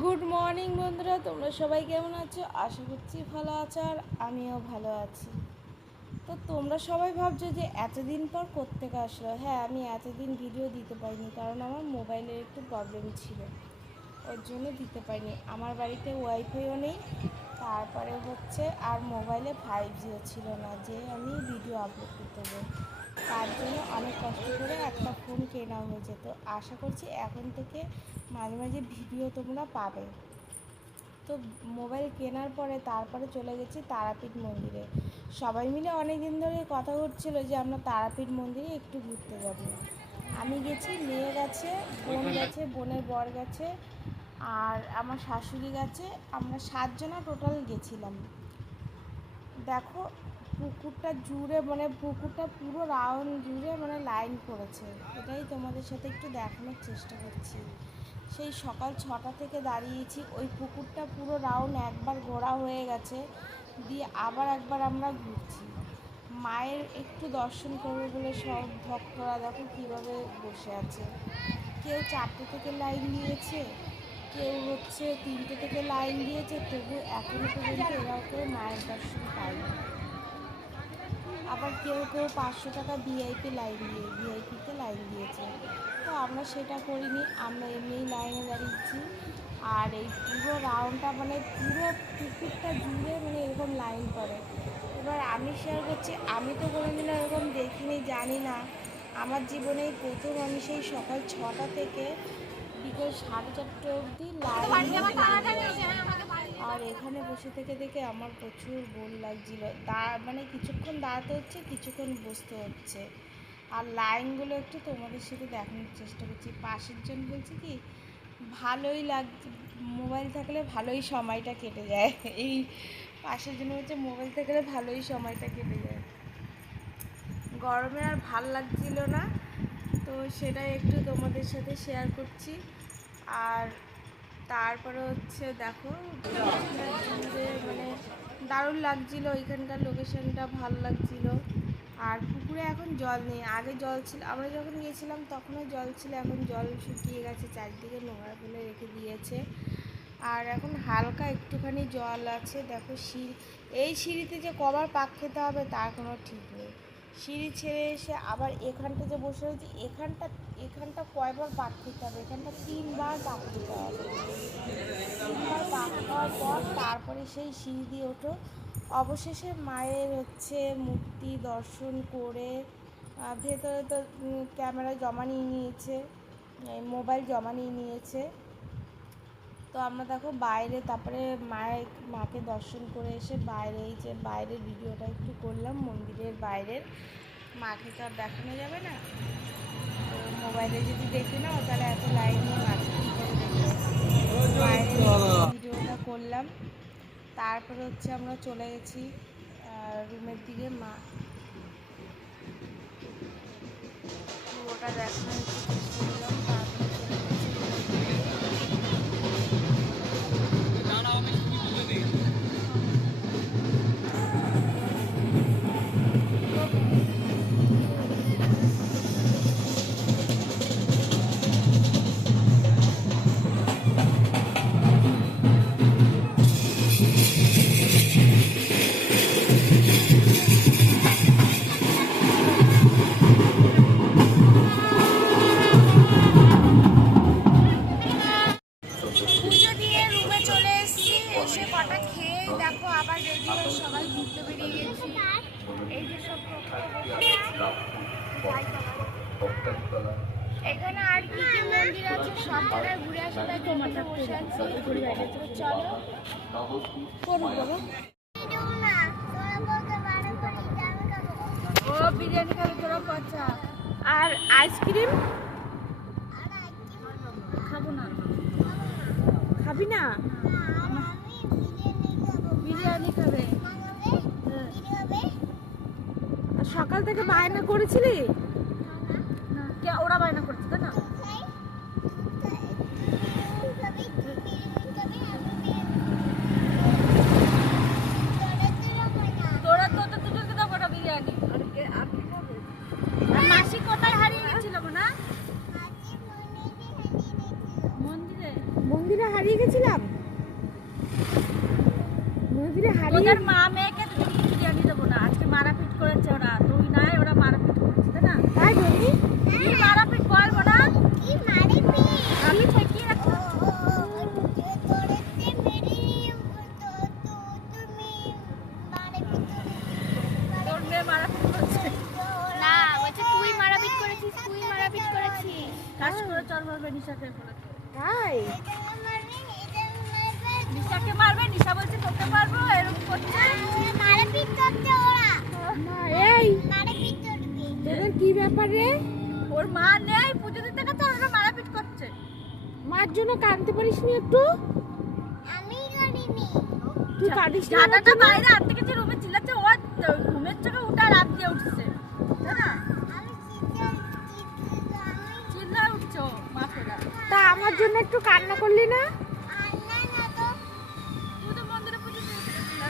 Good morning বন্ধুরা, তোমরা সবাই কেমন আছো? আশা করছি ভালো আছো, আর আমিও ভালো আছি। তো তোমরা সবাই ভাবছো যে এতদিন পর কোত্থেকে আসলো। হ্যাঁ, আমি এতদিন ভিডিও দিতে পারিনি, কারণ আমার মোবাইলের একটু প্রবলেম ছিল, ওর জন্য দিতে পারিনি। আমার বাড়িতে ওয়াইফাইও নেই, তারপরে হচ্ছে আর মোবাইলে 5Gও ছিল না যে আমি ভিডিও আপলোড করতে পারবো। তার জন্য অনেক কষ্ট করে একটা ফোন কেনা হয়েছে। তো আশা করছি এখন থেকে মাঝে মাঝে ভিডিও তোমরা পাবে। তো মোবাইল কেনার পরে তারপরে চলে গেছি তারাপীঠ মন্দিরে। সবাই মিলে অনেক দিন ধরে কথা হচ্ছিলো যে আমরা তারাপীঠ মন্দিরে একটু ঘুরতে যাব। আমি গেছি, মেয়ে গেছে, বোন গেছে, বোনের বর গেছে, আর আমার শাশুড়ি গেছে। আমরা 7 জনা টোটাল গেছিলাম। দেখো, পুকুরটা জুড়ে, মানে পুকুরটা পুরো রাউন্ড জুড়ে মানে লাইন করেছে। এটাই তোমাদের সাথে একটু দেখানোর চেষ্টা করছি। সেই সকাল 6টা থেকে দাঁড়িয়েছি। ওই পুকুরটা পুরো রাউন্ড একবার ঘোরা হয়ে গেছে, দিয়ে আবার একবার আমরা ঘুরছি। মায়ের একটু দর্শন করবে বলে সব ভক্তরা দেখো কীভাবে বসে আছে। কেউ 4টে থেকে লাইন দিয়েছে, কেউ হচ্ছে 3টে থেকে লাইন দিয়েছে, তবু এখনও পর্যন্ত এরাও কেউ মায়ের দর্শন পায়নি। আবার কেউ কেউ 500 টাকা ভিআইপিতে লাইন দিয়েছে। তো আমরা সেটা করিনি, আমরা এমনিই লাইনে দাঁড়িয়েছি। আর এই পুরো রাউন্ডটা মানে পুরো পুকুরটা জুড়ে মানে এরকম লাইন করে। এবার আমি শেয়ার করছি, আমি তো কোনোদিনও এরকম দেখিনি, জানি না। আমার জীবনেই প্রথম আমি সেই সকাল 6টা থেকে বিকেল 4:30 অবধি লাইন, আর এখানে বসে থেকে থেকে আমার প্রচুর বোর লাগছিল। মানে কিছুক্ষণ দাঁড়াতে হচ্ছে, কিছুক্ষণ বসতে হচ্ছে। আর লাইনগুলো একটু তোমাদের সাথে দেখানোর চেষ্টা করছি। পাশের জন বলছে কি, ভালোই লাগছে, মোবাইল থাকলে ভালোই সময়টা কেটে যায়। এই পাশের জন্য হচ্ছে মোবাইল থাকলে ভালোই সময়টা কেটে যায়। গরমে আর ভাল লাগছিল না, তো সেটাই একটু তোমাদের সাথে শেয়ার করছি। আর তারপরে হচ্ছে দেখো, মানে দারুণ লাগছিল, ওইখানকার লোকেশনটা ভালো লাগছিল। আর পুকুরে এখন জল নেই, আগে জল ছিল, আমরা যখন গিয়েছিলাম তখনও জল ছিল, এখন জল শুকিয়ে গেছে, চারিদিকে নোংরা ফেলে রেখে দিয়েছে। আর এখন হালকা একটুখানি জল আছে। দেখো এই সিঁড়িতে যে কবার পাক খেতে হবে তার কোনো ঠিক নেই। সিঁড়ি ছেড়ে এসে আবার এখানটা যে বসে রয়েছে, এখানটা কয়বার পাক খেতে হবে, এখানটা 3বার পাক খেতে হবে। 3বার পাক খাওয়ার পর তারপরে সেই সিঁড়ি দিয়ে ওঠো। অবশেষে মায়ের হচ্ছে মূর্তি দর্শন করে ভেতরে তো ক্যামেরা জমা নিয়ে নিয়েছে, মোবাইল জমা নিয়ে নিয়েছে। তো আমরা দেখো বাইরে, তারপরে মাকে দর্শন করে এসে বাইরে, এই যে বাইরের ভিডিওটা একটু করলাম, মন্দিরের বাইরের। মাকে তো আর দেখানো যাবে না, তো মোবাইলে যদি দেখে নাও তাহলে এত লাইন নিয়ে মাকে কী করে দেখবে। বাইরের ভিডিওটা করলাম, তারপরে হচ্ছে আমরা চলে গেছি রুমের দিকে। মা পুরোটা দেখানোর চেষ্টা করলাম, তারপরে চলে গেছি পুজো দিয়ে রুমে চলে এসেছি। এসে কটা খেয়ে দেখো আবার রেডি হয়ে সবাই ঘুরতে বেরিয়ে গেছি। এই যে সব এখানে আর কি কি মন্দির আছে সব জায়গায় ঘুরে আসে, তাই তোমাকে বসে আছি। চলো ও বিরিয়ানি খাবে তোরা, পচা। আর আইসক্রিম খাবো না। খাবি না? বিরিয়ানি খাবে। সকাল থেকে বায়না করেছিলি? ওরা বায়না করছে তাই না? তোরা তো দুজনকে দেবো না বিরিয়ানি। মাসি কোথায় হারিয়ে গেছিল না? মন্দিরে মন্দিরে হারিয়ে গেছিলাম, মন্দিরে হারিয়ে। ওদের মা মেয়েকে তো বিরিয়ানি দেবো না, আজকে মারাপিট করেছে ওরা, তুই নাই ওরা মারাপিট করেছে, তাই না? তাই বলি কি মারাপিট করবো না, কি মারাপিট আমি ঠেকিয়ে রাখবো। তোর মেয়ে মারাপিট করেছে না, বলছে তুই মারাপিট করেছিস, তুই মারাপিট করেছিস। কাজ করে চল মারবে, নিশাকে বলেছে। তাই নিশাকে মারবে, নিশা বলছে তোকে মারবো, এরকম করছে। মারাপিট করছে ওরা, না এই মারাপিট করবে। তোদের কি ব্যাপার রে? ওর মা নেই, পুজো দিতে গেছে, ওরা মারাপিট করছে। মার জন্য কাঁদতে পারিস নি একটু? আমি করিনি। তুই কাঁদিস না? দাদাটা বাইরে আনতে গেছে, রুমে চিল্লাচ্ছে, ও ঘুমের চোখে উঠে রাত দিয়ে উঠছে, তাই না? আমি চিল্লায় উঠছো মাফেরা। তা আমার জন্য একটু কান্না করলি না? আন্না না তো, তুই তো মন্দিরে পুজো দিতে গেছিলা।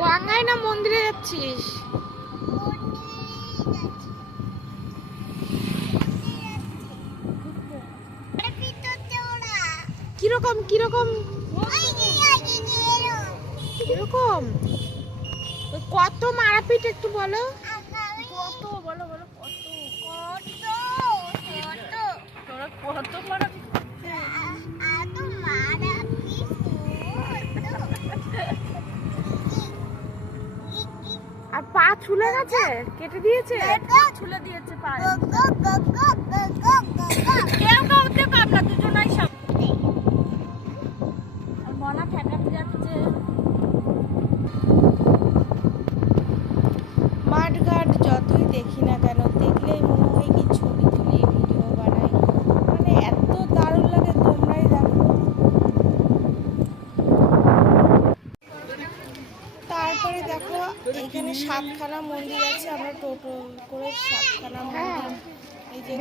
গঙ্গায় না মন্দিরে যাচ্ছিস? মারাপিট করছে ওরা। কিরকম কিরকম ওই যে এরকম। কিরকম? ওই কত মারাপিট একটু বলো। কত বলো বলো, কত কত কত তোরা কত মারাপিট করছে। এত মারাপিট আর পা ছুলে গেছে, কেটে দিয়েছে? ছুলে দিয়েছে পায়ে। গো গো গো গো গো গো গো। কেউ কাউকে পাবনা, দুজনাই সব। আর মনা ঠেকাতে যাচ্ছে। মাঠঘাট যতই দেখি না কেন, দেখলেই মনে হয় কি ছবি তুলি, ভিডিও বানাই, মানে এত দারুণ লাগে। তোমরাই দেখো। তারপরে দেখো এখানে 7খানা মন্দির আছে, আমরা টোটো করে 7খানা মন্দির এই যে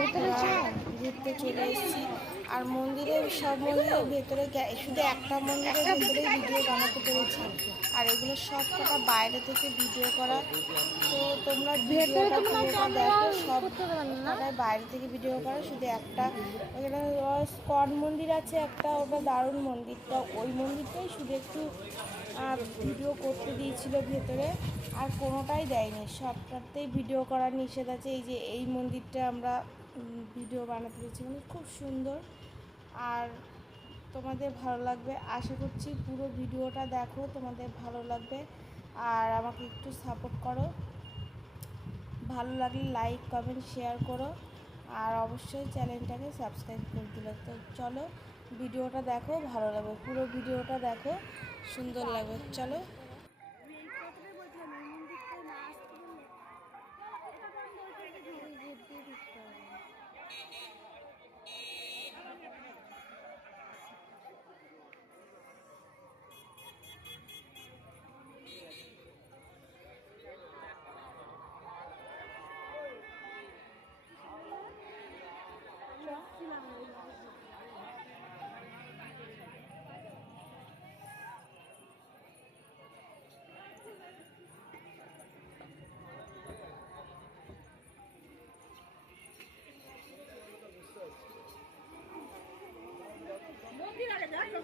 ঘুরতে চলে এসেছি। আর মন্দিরের সব মন্দিরের ভেতরে শুধু একটা মন্দিরের ভেতরেই ভিডিও বানাতে পেরেছি, আর এগুলো সব কটা বাইরে থেকে ভিডিও করা। তো তোমরা ভিডিওটা পুরোটা দেখো, সব কটাই বাইরে থেকে ভিডিও করা। শুধু একটা ওখানে স্কন মন্দির আছে একটা, ওটা দারুণ মন্দিরটা, ওই মন্দিরটাই শুধু একটু ভিডিও করতে দিয়েছিল ভেতরে, আর কোনোটাই দেয়নি। সবটাতেই ভিডিও করার নিষেধ আছে। এই যে এই মন্দিরটা আমরা ভিডিও বানাতে পেরেছি, মানে খুব সুন্দর। আর তোমাদের ভালো লাগবে আশা করছি, পুরো ভিডিওটা দেখো, তোমাদের ভালো লাগবে। আর আমাকে একটু সাপোর্ট করো, ভালো লাগলে লাইক কমেন্ট শেয়ার করো, আর অবশ্যই চ্যানেলটাকে সাবস্ক্রাইব করে দিলে। তো চলো ভিডিওটা দেখো, ভালো লাগবে, পুরো ভিডিওটা দেখো, সুন্দর লাগবে। চলো।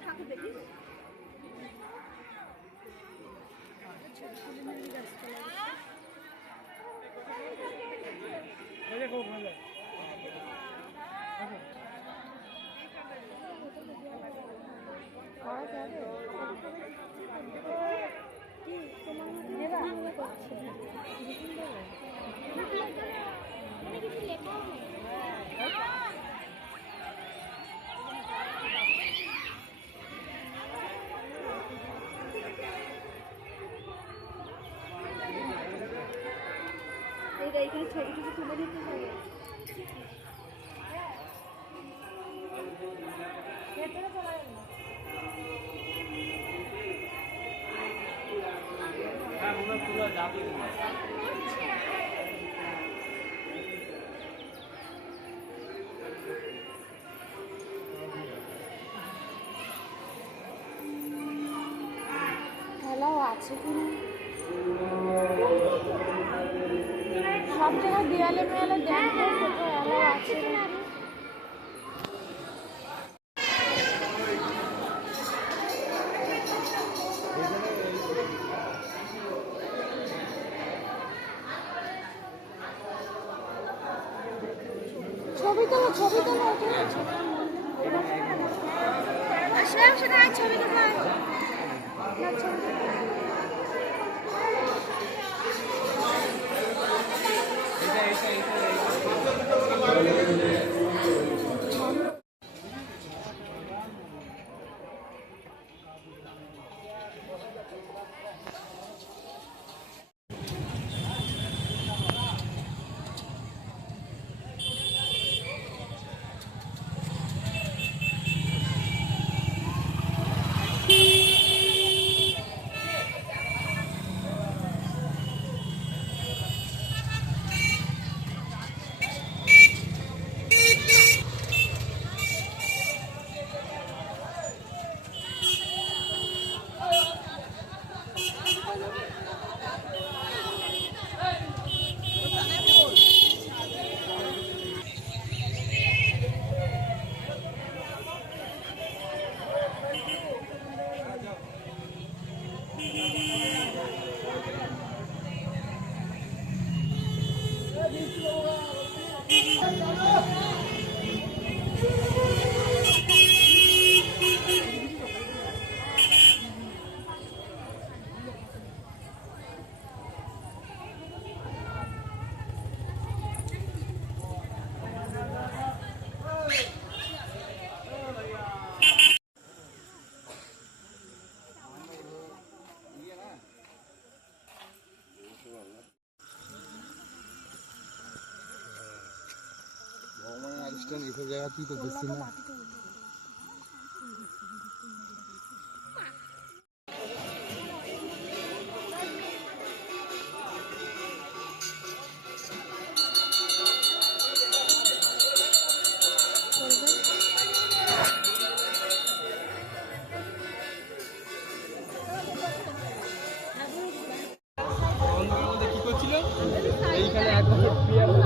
ঠাকুর দেখি। এইখানে ছবি টবি তুলে দিতে হবে। ভেতরে চলা যাবে না। হ্যাঁ, তোলা যাবে। আছে কিনা। সব জায়গায় দেয়ালে মেয়ালে দেখো ফটো অ্যালাউ আছে কিনা। ছবি তোলো ছবি তোলো ঠিক আছে। আসলাম সেটা ছবি তোলো না ছবি তোলো। জায়গা তুই তো দেখছি না। কি করছিল এইখানে একবার